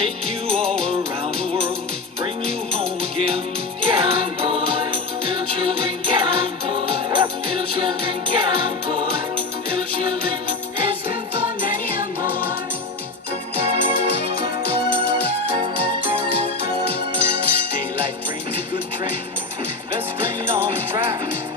take you all around the world, bring you home again. Get on board, little children, get on board. Little children, get on board. Little children, there's room for many a more. Daylight train's a good train, best train on the track.